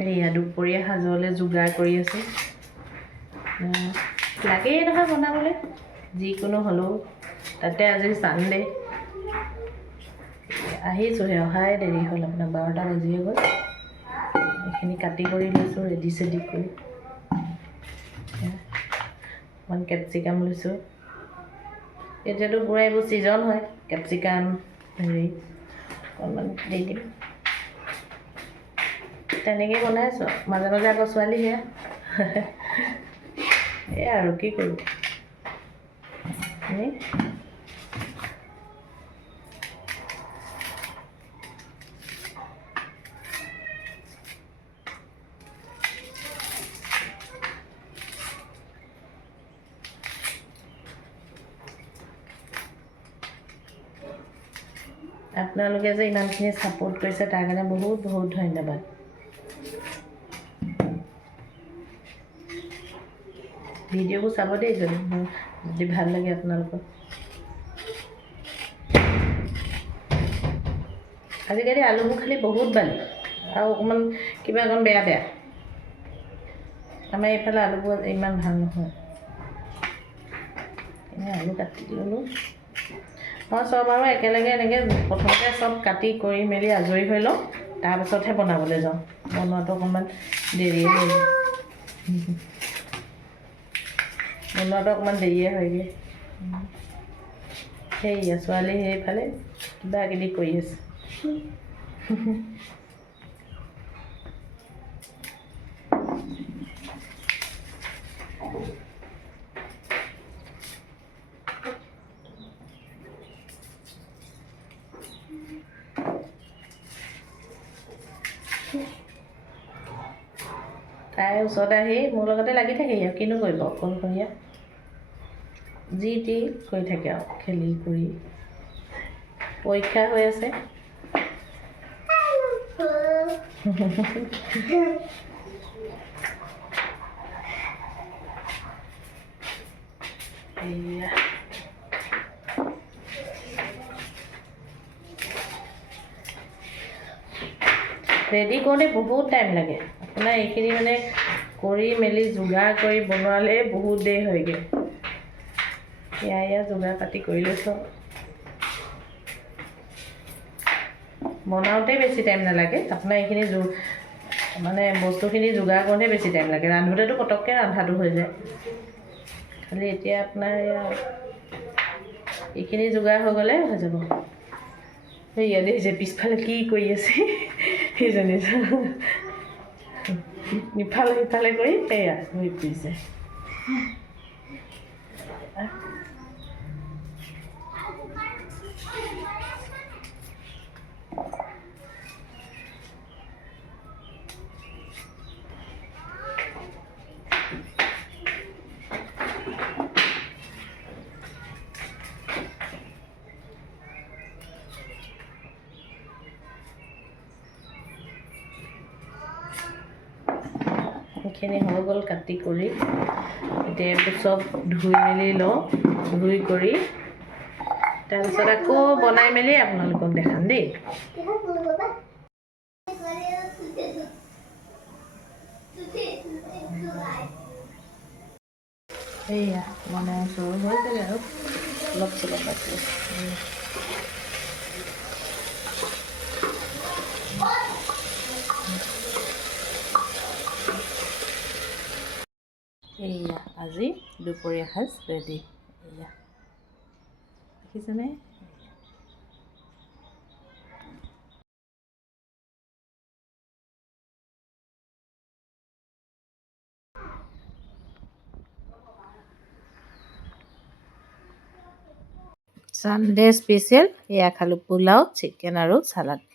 এয়া দুপৰীয়া সাজলৈ যোগাৰ কৰি আছোঁ। লাগেই নহয় বনাবলৈ, যিকোনো হ'লেও। তাতে আজি চানডে আহিছোঁহে, অহাই দেৰি হ'ল, আপোনাৰ 12টা বাজিয়ে গ'ল। এইখিনি কাটি কৰি লৈছোঁ, ৰেডি চেডি কৰি। অকণমান কেপচিকাম লৈছোঁ। এতিয়াতো পূৰা এইবোৰ ছিজন হয়, কেপচিকাম হেৰি অকণমান দি দিম। তেনেকৈ বনাইছোঁ। মাজে মাজে আকৌ ছোৱালী সেয়া এই আৰু কি কৰোঁ। আপোনালোকে যে ইমানখিনি ছাপোৰ্ট কৰিছে তাৰ কাৰণে বহুত বহুত ধন্যবাদ। ভিডিঅ'বোৰ চাব দেই যদি ভাল লাগে আপোনালোকৰ। আজিকালি আলুবোৰ খালি বহুত বালি আৰু অকণমান কিবা অকণ বেয়া বেয়া। আমাৰ এইফালে আলুবোৰ ইমান ভাল নহয়। এনে আলু কাটি ল'লোঁ। মই চব আৰু একেলগে এনেকৈ প্ৰথমতে চব কাটি কৰি মেলি আজৰি হৈ লওঁ, তাৰপিছতহে বনাবলৈ যাওঁ। বনোৱাটো অকণমান দেৰিয়ে হয়গৈ। হয়গৈ। সেয়া ছোৱালী সেইফালে কিবা কিবি কৰি আছে। তাই ওচৰতে আহি মোৰ লগতে লাগি থাকে, আৰু কিনো কৰিব, অকলশৰীয়া যি টি কৰি থাকে আৰু খেলি কৰি। পৰীক্ষা হৈ আছে। এয়া ৰেডি কৰোঁতে বহুত টাইম লাগে। আপোনাৰ এইখিনি মানে কৰি মেলি যোগাৰ কৰি বনোৱালে বহুত দেৰি হয়গৈ। এয়া যোগাৰ পাতি কৰি লৈছোঁ। বনাওঁতেই বেছি টাইম নালাগে, আপোনাৰ এইখিনি মানে বস্তুখিনি যোগাৰ কৰোঁতে বেছি টাইম লাগে। ৰান্ধোতেতো পটককৈ ৰন্ধাটো হৈ যায়। খালি এতিয়া আপোনাৰ এইখিনি যোগাৰ হৈ গ'লে হৈ যাব। সেয়া দেখিছে পিছফালে কি কৰি আছে সেইজনী, ইফালে সিফালে কৰি সেয়া ঘূৰি ফুৰিছে। এইখিনি হৈ গ'ল কাটি কৰি। এতিয়া এইবোৰ চব ধুই মেলি লওঁ, ধুই কৰি তাৰপিছত আকৌ বনাই মেলি আপোনালোকক দেখাম দেই। সেয়া বনাই আছোঁ, হৈ গ'ল আৰু অলপ চলপ আছে। এইয়া আজি দুপৰীয়া সাজ ৰেডি। এয়া দেখিছেনে? ছানডে স্পেচিয়েল এয়া খালোঁ, পোলাও, চিকেন আৰু চালাড।